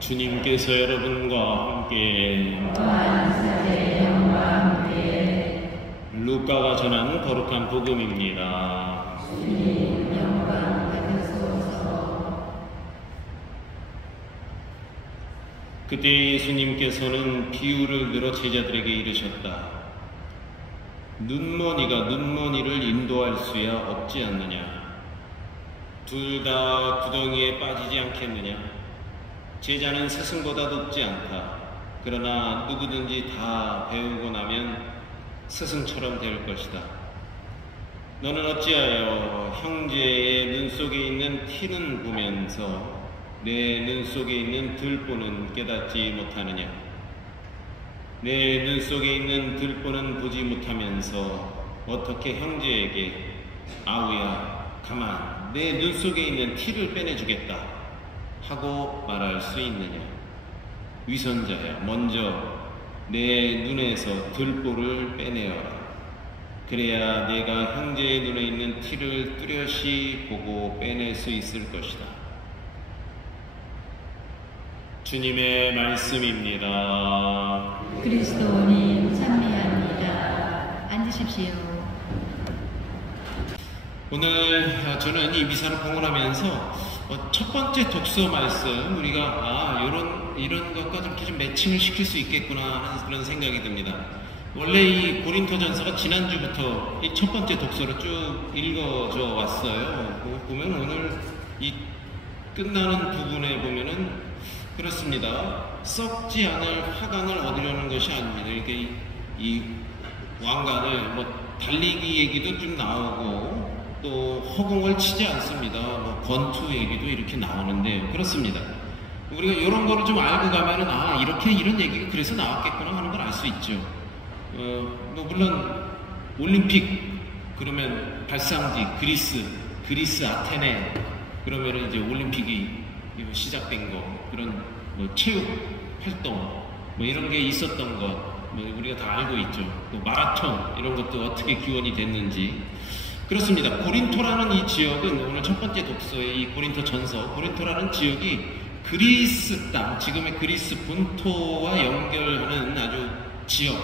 주님께서 여러분과 함께 루카가 전한 거룩한 복음입니다. 주님 영광 받으소서. 그때 예수님께서는 비유를 들어 제자들에게 이르셨다. 눈먼이가 눈먼이를 인도할 수야 없지 않느냐? 둘 다 구덩이에 빠지지 않겠느냐? 제자는 스승보다 높지 않다. 그러나 누구든지 다 배우고 나면 스승처럼 될 것이다. 너는 어찌하여 형제의 눈 속에 있는 티는 보면서 내 눈 속에 있는 들보는 깨닫지 못하느냐? 내 눈 속에 있는 들보는 보지 못하면서 어떻게 형제에게 아우야 가만 내 눈 속에 있는 티를 빼내주겠다 하고 말할 수 있느냐? 위선자야, 먼저 내 눈에서 들보를 빼내어라. 그래야 내가 형제의 눈에 있는 티를 뚜렷이 보고 빼낼 수 있을 것이다. 주님의 말씀입니다. 그리스도님 찬미합니다. 앉으십시오. 오늘 저는 이 미사를 봉헌하면서 첫 번째 독서 말씀 우리가 이런 것과 좀 매칭을 시킬 수 있겠구나 하는 그런 생각이 듭니다. 원래 이 고린토전서가 지난주부터 이 첫 번째 독서로 쭉 읽어져 왔어요. 보면 오늘 이 끝나는 부분에 보면은 그렇습니다. 썩지 않을 화관을 얻으려는 것이 아닙니다. 이렇게 이 왕관을 달리기 얘기도 좀 나오고 또 허공을 치지 않습니다. 권투 얘기도 이렇게 나오는데 그렇습니다. 우리가 이런 거를 좀 알고 가면은 이런 얘기가 그래서 나왔겠구나 하는 걸 알 수 있죠. 물론 올림픽 그러면 발상지 그리스 아테네 그러면은 이제 올림픽이 시작된 거 그런 체육 활동 이런 게 있었던 것 우리가 다 알고 있죠. 또 마라톤 이런 것도 어떻게 기원이 됐는지. 그렇습니다. 고린토라는 이 지역은 오늘 첫 번째 독서의 이 고린토 전서, 고린토라는 지역이 그리스 땅, 지금의 그리스 본토와 연결하는 아주 지역,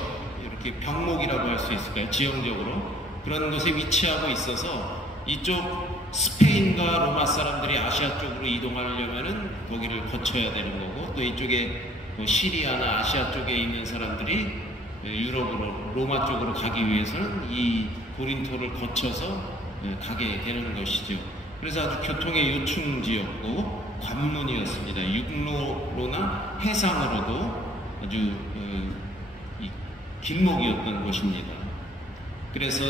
이렇게 병목이라고 할 수 있을까요? 지형적으로. 그런 곳에 위치하고 있어서 이쪽 스페인과 로마 사람들이 아시아 쪽으로 이동하려면은 거기를 거쳐야 되는 거고 또 이쪽에 시리아나 아시아 쪽에 있는 사람들이 유럽으로 로마 쪽으로 가기 위해서는 이 고린토를 거쳐서 가게 되는 것이죠. 그래서 아주 교통의 요충지였고 관문이었습니다. 육로로나 해상으로도 아주 길목이었던 곳입니다. 그래서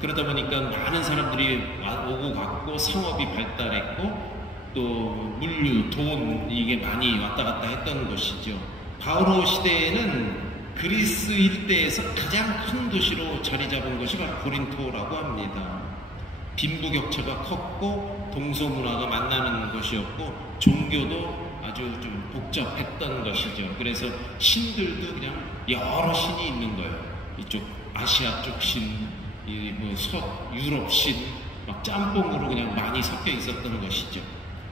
그러다 보니까 많은 사람들이 오고 갔고 상업이 발달했고 또 물류, 돈 이게 많이 왔다 갔다 했던 것이죠. 바오로 시대에는 그리스 일대에서 가장 큰 도시로 자리 잡은 것이 바로 고린토라고 합니다. 빈부격차가 컸고 동서문화가 만나는 것이었고 종교도 아주 좀 복잡했던 것이죠. 그래서 신들도 그냥 여러 신이 있는 거예요. 이쪽 아시아 쪽 신, 유럽 신, 막 짬뽕으로 그냥 많이 섞여 있었던 것이죠.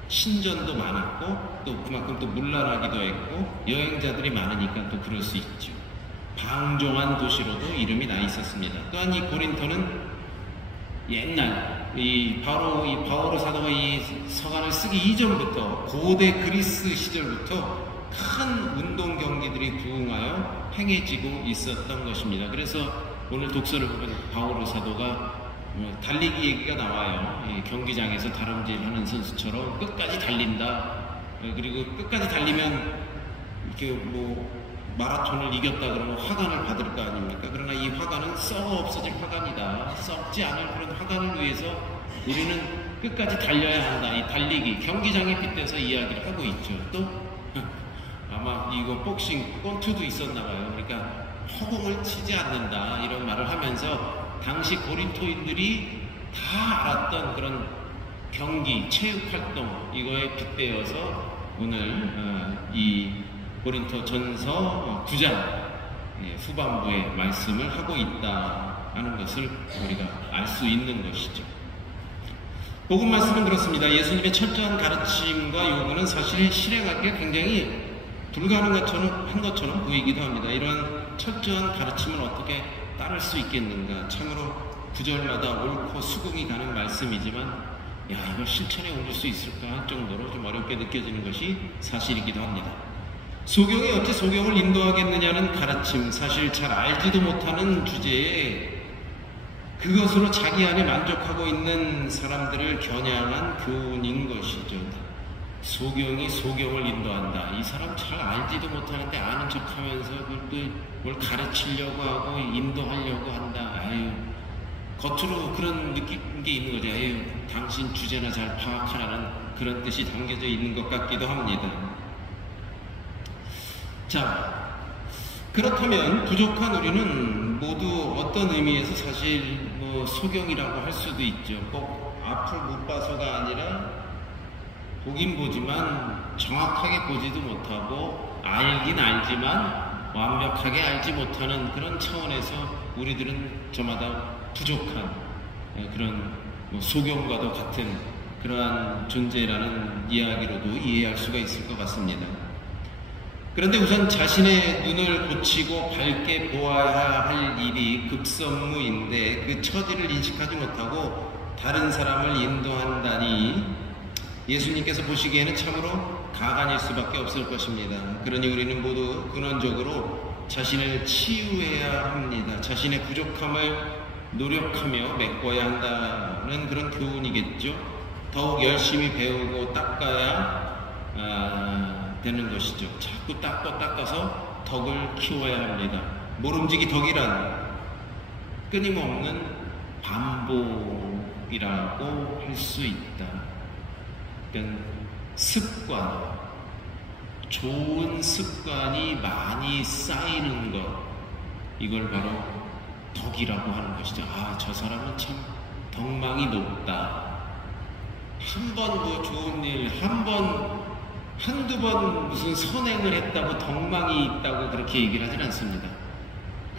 신전도 많았고 또 그만큼 또 문란하기도 했고 여행자들이 많으니까 또 그럴 수 있죠. 방종한 도시로도 이름이 나 있었습니다. 또한 이 고린토는 옛날 바로 이 바오로 사도가 이 서간을 쓰기 이전부터 고대 그리스 시절부터 큰 운동 경기들이 부흥하여 행해지고 있었던 것입니다. 그래서 오늘 독서를 보면 바오로 사도가 달리기 얘기가 나와요. 경기장에서 다람질하는 선수처럼 끝까지 달린다. 그리고 끝까지 달리면 이렇게 마라톤을 이겼다 그러면 화관을 받을 거 아닙니까? 그러나 이 화관은 썩어 없어질 화관이다. 썩지 않을 그런 화관을 위해서 우리는 끝까지 달려야 한다. 이 달리기, 경기장에 빗대서 이야기를 하고 있죠. 또 아마 이거 복싱, 권투도 있었나 봐요. 그러니까 허공을 치지 않는다 이런 말을 하면서 당시 고린토인들이 다 알았던 그런 경기, 체육활동 이거에 빗대어서 오늘 이 고린토 전서 9장 후반부에 말씀을 하고 있다 하는 것을 우리가 알 수 있는 것이죠. 복음 말씀은 그렇습니다. 예수님의 철저한 가르침과 요구는 사실 실행하기가 굉장히 불가능한 것처럼 보이기도 합니다. 이러한 철저한 가르침을 어떻게 따를 수 있겠는가? 참으로 구절마다 옳고 수긍이 가는 말씀이지만 이걸 실천에 옮길 수 있을까 할 정도로 좀 어렵게 느껴지는 것이 사실이기도 합니다. 소경이 어찌 소경을 인도하겠느냐는 가르침, 사실 잘 알지도 못하는 주제에 그것으로 자기 안에 만족하고 있는 사람들을 겨냥한 교훈인 것이죠. 소경이 소경을 인도한다. 이 사람 잘 알지도 못하는데 아는 척하면서 뭘 가르치려고 하고 인도하려고 한다. 겉으로 그런 느낀 게 있는 거죠. 당신 주제나 잘 파악하라는 그런 뜻이 담겨져 있는 것 같기도 합니다. 자, 그렇다면 부족한 우리는 모두 어떤 의미에서 사실 소경이라고 할 수도 있죠. 꼭 앞을 못 봐서가 아니라 보긴 보지만 정확하게 보지도 못하고 알긴 알지만 완벽하게 알지 못하는 그런 차원에서 우리들은 저마다 부족한 그런 소경과도 같은 그러한 존재라는 이야기로도 이해할 수가 있을 것 같습니다. 그런데 우선 자신의 눈을 고치고 밝게 보아야 할 일이 급선무인데 그 처지를 인식하지 못하고 다른 사람을 인도한다니 예수님께서 보시기에는 참으로 가관일 수밖에 없을 것입니다. 그러니 우리는 모두 근원적으로 자신을 치유해야 합니다. 자신의 부족함을 노력하며 메꿔야 한다는 그런 교훈이겠죠. 더욱 열심히 배우고 닦아야 되는 것이죠. 자꾸 닦아서 덕을 키워야 합니다. 모름지기 덕이란 끊임없는 반복이라고 할 수 있다. 그러니까 습관, 좋은 습관이 많이 쌓이는 것, 이걸 바로 덕이라고 하는 것이죠. 저 사람은 참 덕망이 높다. 한 번 좋은 일, 한두 번 무슨 선행을 했다고 덕망이 있다고 그렇게 얘기를 하진 않습니다.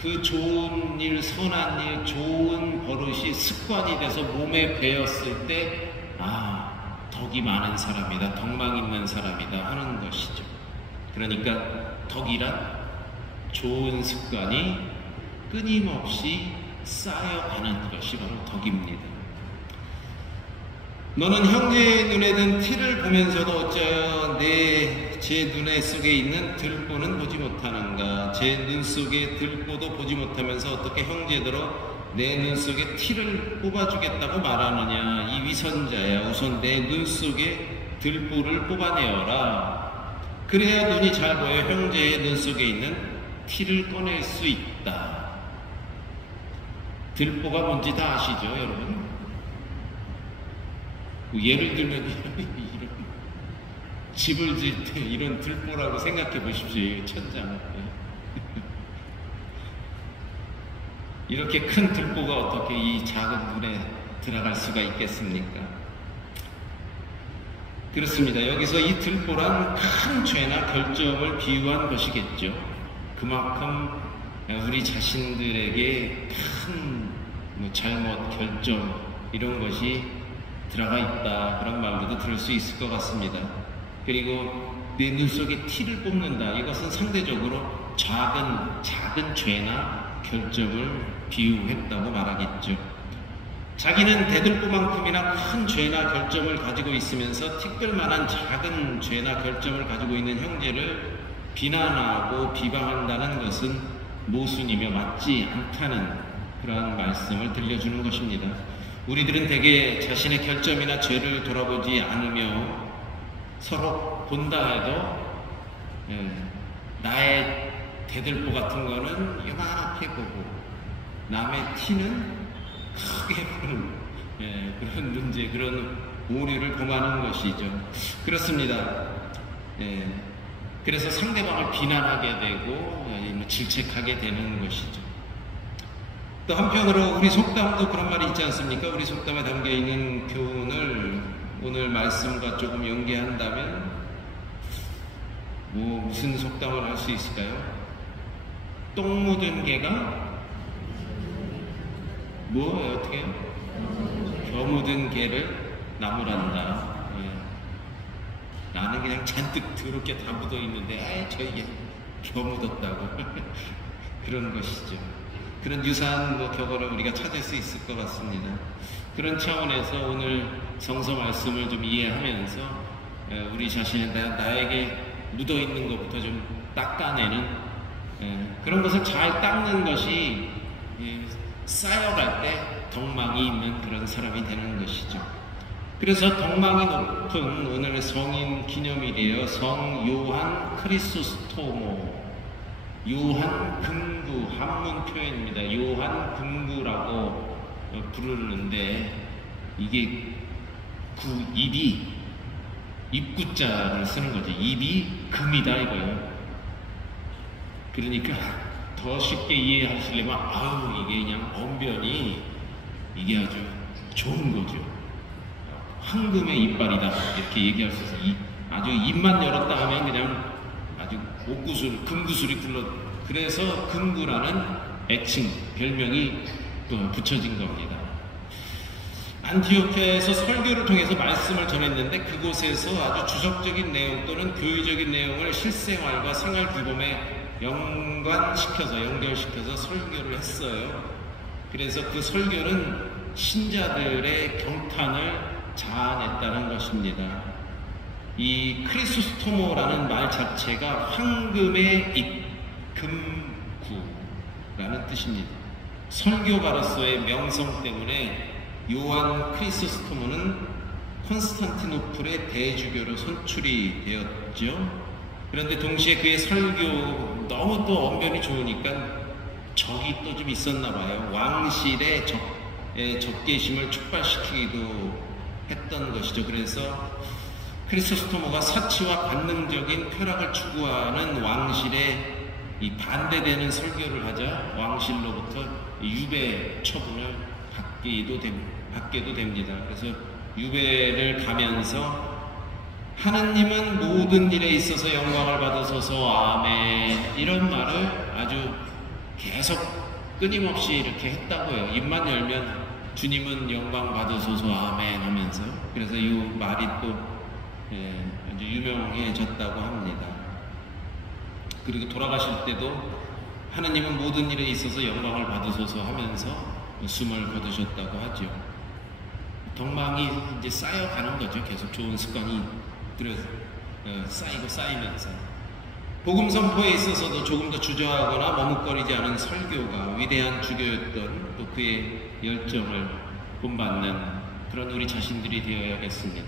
그 좋은 일, 선한 일, 좋은 버릇이 습관이 돼서 몸에 배었을 때 덕이 많은 사람이다, 덕망 있는 사람이다 하는 것이죠. 그러니까 덕이란 좋은 습관이 끊임없이 쌓여가는 것이 바로 덕입니다. 너는 형제의 눈에 든 티를 보면서도 어찌하여 제 눈에 속에 있는 들보는 보지 못하는가? 제 눈 속에 들보도 보지 못하면서 어떻게 형제들로 내 눈 속에 티를 뽑아주겠다고 말하느냐? 이 위선자야, 우선 내 눈 속에 들보를 뽑아내어라. 그래야 눈이 잘 보여 형제의 눈 속에 있는 티를 꺼낼 수 있다. 들보가 뭔지 다 아시죠, 여러분? 예를 들면 이런 집을 지을 때 이런 들보라고 생각해 보십시오. 천장. 이렇게 큰 들보가 어떻게 이 작은 눈에 들어갈 수가 있겠습니까? 그렇습니다. 여기서 이 들보란 큰 죄나 결점을 비유한 것이겠죠. 그만큼 우리 자신들에게 큰 잘못, 결점 이런 것이 들어가 있다, 그런 말로도 들을 수 있을 것 같습니다. 그리고 내 눈 속에 티를 뽑는다, 이것은 상대적으로 작은 죄나 결점을 비유했다고 말하겠죠. 자기는 대들보만큼이나 큰 죄나 결점을 가지고 있으면서 특별만한 작은 죄나 결점을 가지고 있는 형제를 비난하고 비방한다는 것은 모순이며 맞지 않다는 그러한 말씀을 들려주는 것입니다. 우리들은 대개 자신의 결점이나 죄를 돌아보지 않으며 서로 본다 해도 나의 대들보 같은 거는 요만하게 보고 남의 티는 크게 보는 그런 문제, 그런 오류를 범하는 것이죠. 그렇습니다. 그래서 상대방을 비난하게 되고 질책하게 되는 것이죠. 또 한편으로 우리 속담도 그런 말이 있지 않습니까? 우리 속담에 담겨있는 교훈을 오늘 말씀과 조금 연계한다면 무슨 속담을 할 수 있을까요? 똥 묻은 개가 어떻게 해요? 겨 묻은 개를 나무란다. 나는 그냥 잔뜩 더럽게 다 묻어 있는데 아이 저에게 겨 묻었다고 그런 것이죠. 그런 유사한 격언을 우리가 찾을 수 있을 것 같습니다. 그런 차원에서 오늘 성서 말씀을 좀 이해하면서 우리 자신의 나에게 묻어 있는 것부터 좀 닦아내는 그런 것을 잘 닦는 것이 쌓여갈 때 덕망이 있는 그런 사람이 되는 것이죠. 그래서 덕망이 높은 오늘의 성인 기념일이에요. 성 요한 크리소스토모, 요한 금구, 한문 표현입니다. 요한 금구라고 부르는데 이게 입이 입구자를 쓰는 거죠. 입이 금이다 이거예요. 그러니까 더 쉽게 이해하시려면 아우 이게 그냥 언변이 이게 아주 좋은 거죠. 황금의 이빨이다 이렇게 얘기할 수 있어요. 아주 입만 열었다 하면 그냥 아주 옥구슬, 금구슬이 굴러 그래서 금구라는 애칭, 별명이 또 붙여진 겁니다. 안티오키아에서 설교를 통해서 말씀을 전했는데 그곳에서 아주 주석적인 내용 또는 교의적인 내용을 실생활과 생활 규범에 연결시켜서 설교를 했어요. 그래서 그 설교는 신자들의 경탄을 자아냈다는 것입니다. 이 크리소스토모라는 말 자체가 황금의 입, 금구라는 뜻입니다. 설교가로서의 명성 때문에 요한 크리소스토모는 콘스탄티노플의 대주교로 선출이 되었죠. 그런데 동시에 그의 설교 너무 또 언변이 좋으니까 적이 또 좀 있었나 봐요. 왕실의 적개심을 촉발시키기도 했던 것이죠. 그래서 크리소스토모가 사치와 관능적인 쾌락을 추구하는 왕실에 이 반대되는 설교를 하자 왕실로부터 유배 처분을 받게도 됩니다. 그래서 유배를 가면서 하나님은 모든 일에 있어서 영광을 받으소서 아멘 이런 말을 아주 계속 끊임없이 이렇게 했다고요. 입만 열면 주님은 영광 받으소서 아멘 하면서 그래서 이 말이 또 아주 유명해졌다고 합니다. 그리고 돌아가실 때도 하나님은 모든 일에 있어서 영광을 받으소서 하면서 숨을 거두셨다고 하죠. 덕망이 이제 쌓여가는 거죠. 계속 좋은 습관이 쌓이면서 복음 선포에 있어서도 조금 더 주저하거나 머뭇거리지 않은 설교가 위대한 주교였던 또 그의 열정을 본받는 그런 우리 자신들이 되어야겠습니다.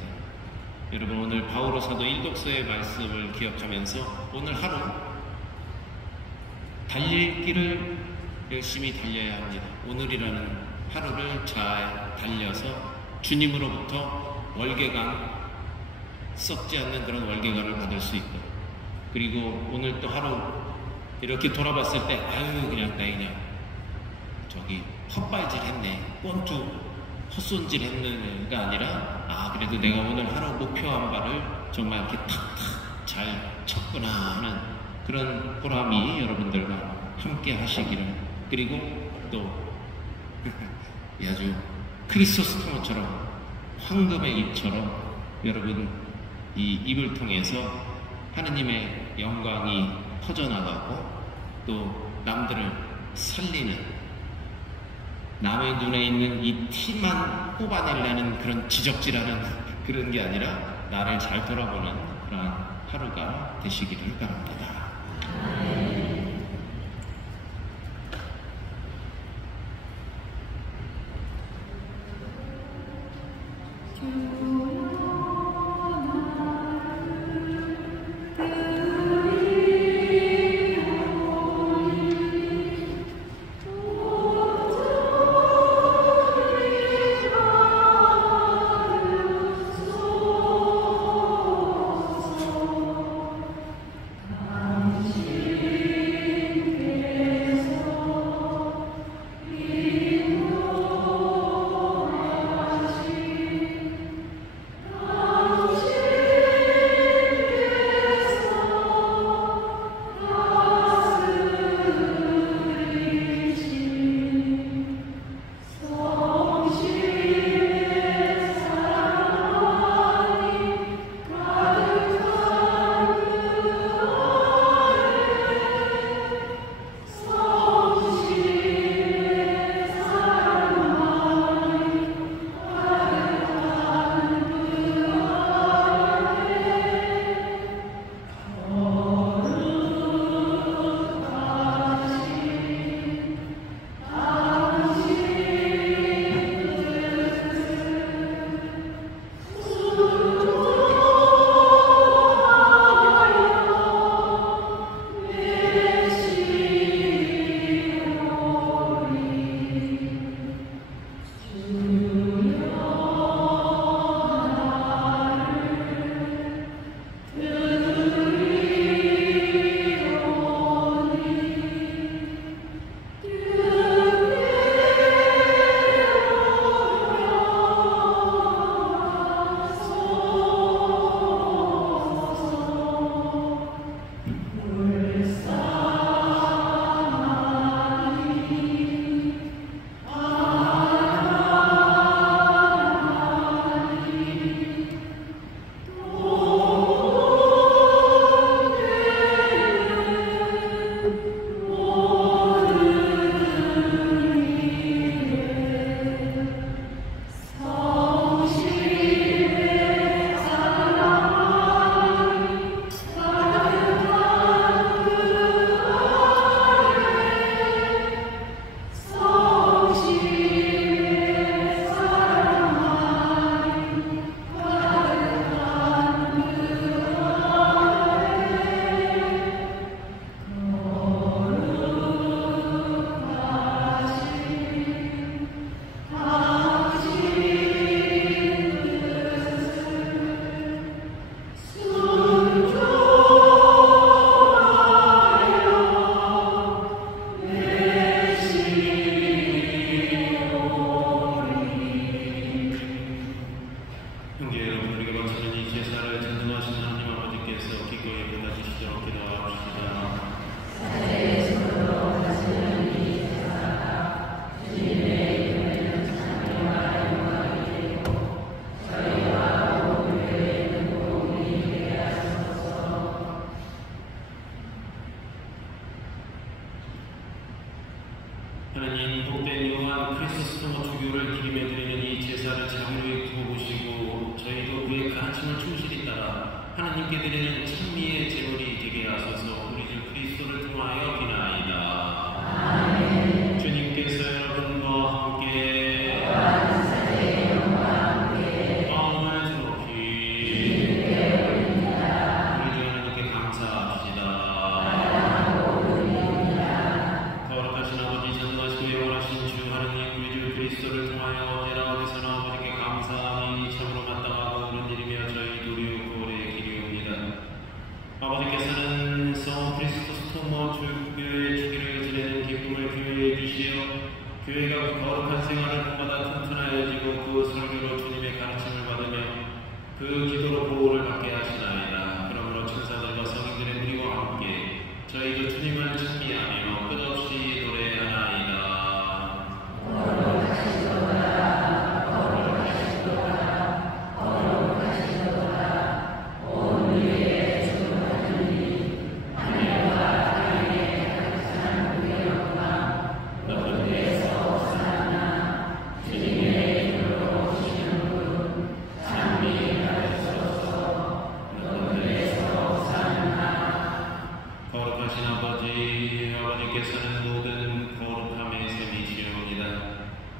여러분 오늘 바오로 사도 1독서의 말씀을 기억하면서 오늘 하루 달릴 길을 열심히 달려야 합니다. 오늘이라는 하루를 잘 달려서 주님으로부터 월계관 썩지 않는 그런 월계관을 받을 수 있고 그리고 오늘 또 하루 이렇게 돌아봤을 때 아유 그냥 저기 헛발질 했네 뻔투 헛손질 했는가 아니라 그래도 내가 오늘 하루 목표한 바를 정말 이렇게 탁탁 잘 쳤구나 하는 그런 보람이 여러분들과 함께 하시기를 그리고 또 아주 크리소스토모처럼 황금의 입처럼 여러분 이 입을 통해서 하느님의 영광이 퍼져나가고 또 남들을 살리는 남의 눈에 있는 이 티만 뽑아내려는 그런 지적질하는 그런 게 아니라 나를 잘 돌아보는 그런 하루가 되시기를 바랍니다. 크리스토스토모 주교를 기림해 드리는 이 제사를 자비로 부어보시고 저희도 그의 가르침을 충실히 따라 하나님께 드리는 찬미의 제물이 되게 하소서. 우리 주 그리스도를 통하여 비나이다. 아멘. 주님께서 여러분과 함께 마음을 드높이 우리 주 하나님께 감사합시다. 거룩하신 아버지, 전능하시고 영원하신 주 하나님, 우리 주 그리스도를 통하여 언제나 어디서나 아버지께 감사함이 참으로 마땅하고 옳은 일이며 저희 도리요 구원의 길이옵니다. 아버지께서는 성 크리스토스토모 주교의 주기를 지내는 기쁨을 교회에 주시어 교회가 그 거룩한 생활을 본받아 튼튼하여지고 그 설교로 주님의 가르침을 받으며 그 기도로 보호를 받게 하시나이다. 그러므로 천사들과 성인들의 무리와 함께 저희도 주님을 찬미하며 끝없이 노래하나이다. 거룩하신 아버지, 아버지께서는 모든 거룩함의 셈이시옵니다.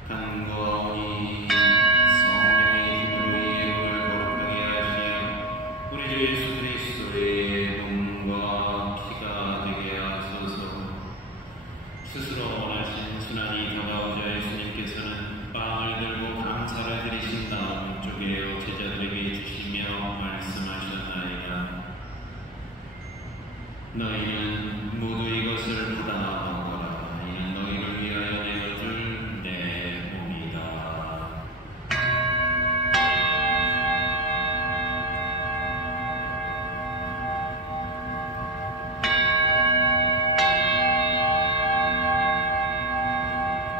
간구하오니 성령의 힘으로 이 이름을 거룩하게 하시어 우리 주 예수 그리스도의 몸과 피가 되게 하소서. 스스로 원하신 순환이 다가오자 예수님께서는 빵을 들고 감사를 드리신 다음 쪼개어 제자들에게 주시며 말씀하셨나이다. 너희는 모두 이것을 받아 먹어라. 이는 너희를 위하여 내어줄 내 몸이다.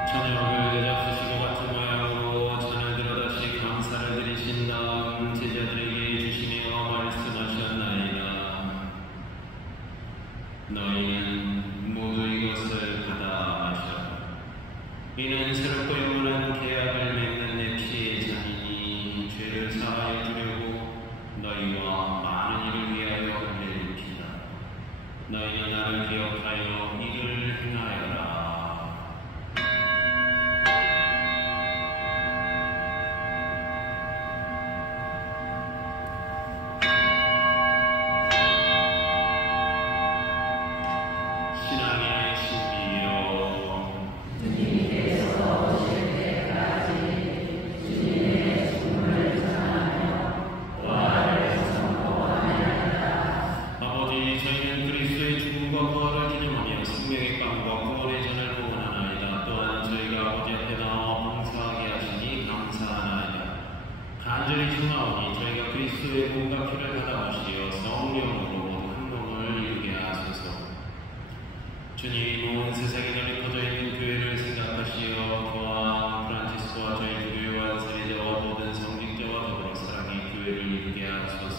저녁을 잡수시고 같은 모양으로 잔을 들어 다시 감사를 드리신 다음 제자들에게 주시며 말씀하셨나이다. 너희는 모두 이것을 받아 마셔라. 이는 새롭고 영원한 계약을 맺는 내 피의 잔이니 죄를 사하여 주려고 너희와 많은 이를 위하여 흘릴 피다. 너희는 나를 기억하여 이를 행하여라. 신앙의 신비요, 주님께서 오실 때까지 주님의 죽음을 전하며 부활을 선포하나이다. 아버지, 저희는 그리스도의 죽음과 부활을 기념하며 생명의 빵과 구원의 잔을 봉헌하나이다. 또한 저희가 아버지 앞에 나와 봉사하게 하시니 감사하나이다. 간절히 청하오니 저희가 그리스도의 몸과 피를 받아 마시어 성령으로 모두 한 몸을 이루게 하소서. 주님, 온 세상에 널리 퍼져 있는 교회를 생각하시어 또한 프란치스코와 저희 주교와 세례자와 모든 성직자와 더불어 사랑의 교회를 이루게 하소서.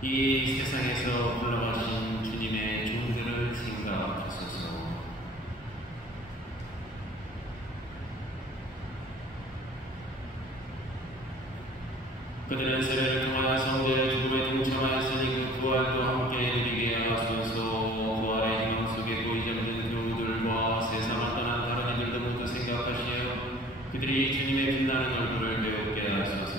이 세상에서 불러가신 주님의 종들을 생각하소서. 그들은 세례를 통하여 성제의 죽음에 동참하였으니 그 부활도 함께 누리게 하소서. 부활의 희망 속에 보이지 않는 교우들과 세상을 떠난 다른 이들도 모두 생각하시어 그들이 주님의 빛나는 얼굴을 배우게 하소서.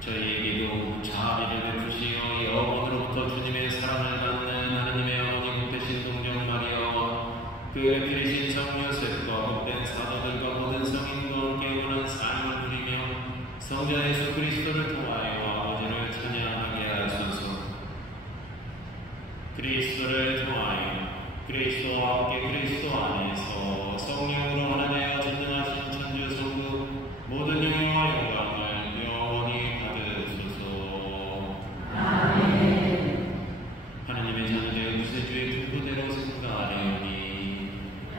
저희에게도 자비를 베푸시어 영원으로부터 주님의 사랑을 받는 하느님의 어머니 복되신 동정 마리아와 그의 피리신 성 요셉과 복된 사도들과 모든 성인과 함께 영원한 삶을 누리며 성자 예수 그리스도를 통하여 아버지를 찬양하게 하소서. 그리스도를 통하여 그리스도와 함께 그리스도 안에서 성령으로 하나 되어 전능하신 천주 성부 모든 영예와 영광을 영원히 받으소서. 아멘. 하나님의 자녀되어 구세주의 분부대로 생각하려니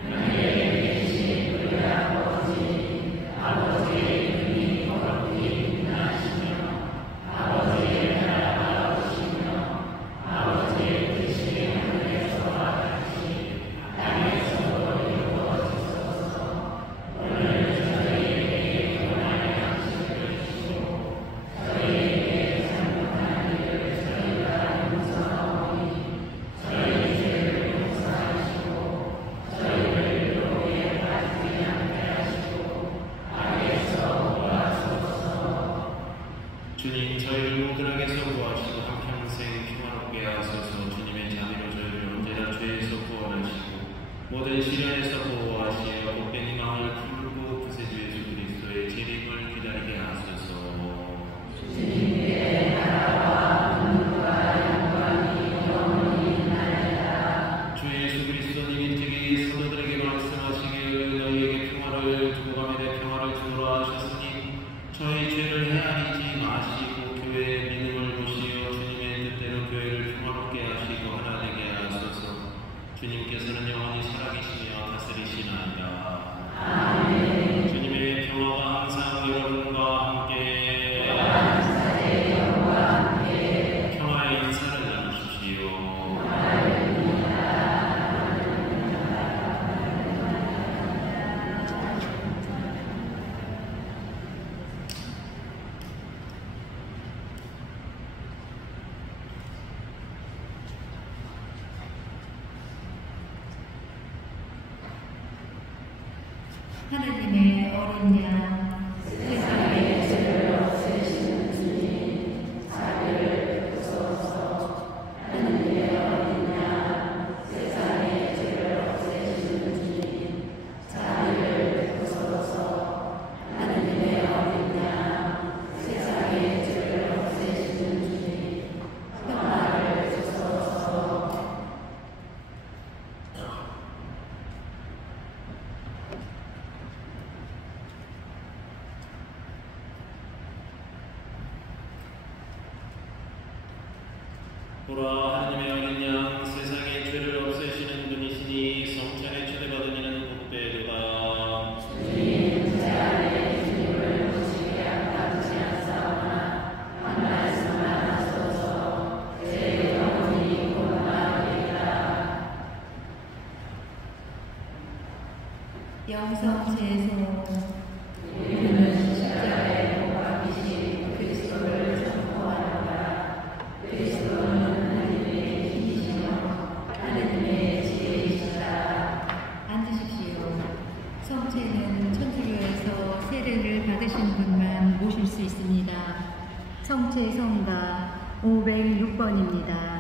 하늘에 계신 우리 아버지, 아버지의 이름이 거룩히 빛나시며 주님 저희를 모든악에서 구하시고 한평생 평화롭게 하소서. 주님의 자비로 저희를 언제나 죄에서 구원하시고 모든 시련에서 보호하시어 복된 희망을 풀고 구세주 예수 그리스도의 재림을 기다리게 하소서. 주님께 나라와 권능과 영광이 영원히 나리라. 주 예수 그리스도님 일찍이 성도들에게 말씀하시길 너희에게 평화를 두고 가며 내 평화를 주노라 하셨으니 저희 죄를 헤아리지 마시고 교회의 믿음을 보시어 주님의 뜻대로 교회를 평화롭게 하시고 하나 되게 하소서. 주님께서는 영원히 살아계시며 다스리시나이다. 아멘. 주님의 평화가 항상 여러분과 함께 평화의 인사를 나누십시오. 하느님의 어린 양, 세상의 죄를 없애시는 주님, 자비를 베푸소서. 하느님의 어린 양, 세상의 죄를 없애시는 주님, 자비를 베푸소서. 하느님의 어린 양, 세상의 죄를 없애시는 주님, 평화를 주소서. 보라, 하느님의 어린 양, 세상의 죄를 없애시는 분이시니 성찬에 초대받은 이는 복되도다. 주님, 제 안에 주님을 모시게 아까우지 않사오나 한 말씀만 하소서. 제 영혼이 공감하리라. 영성제소, 우리는 십자가에 못 박히신 그리스도를 선포하노라. 그리스도는 하느님의 힘이시며 하느님의 지혜이시다. 앉으십시오. 성체는 천주교에서 세례를 받으신 분만 모실 수 있습니다. 성체 성가 506번입니다.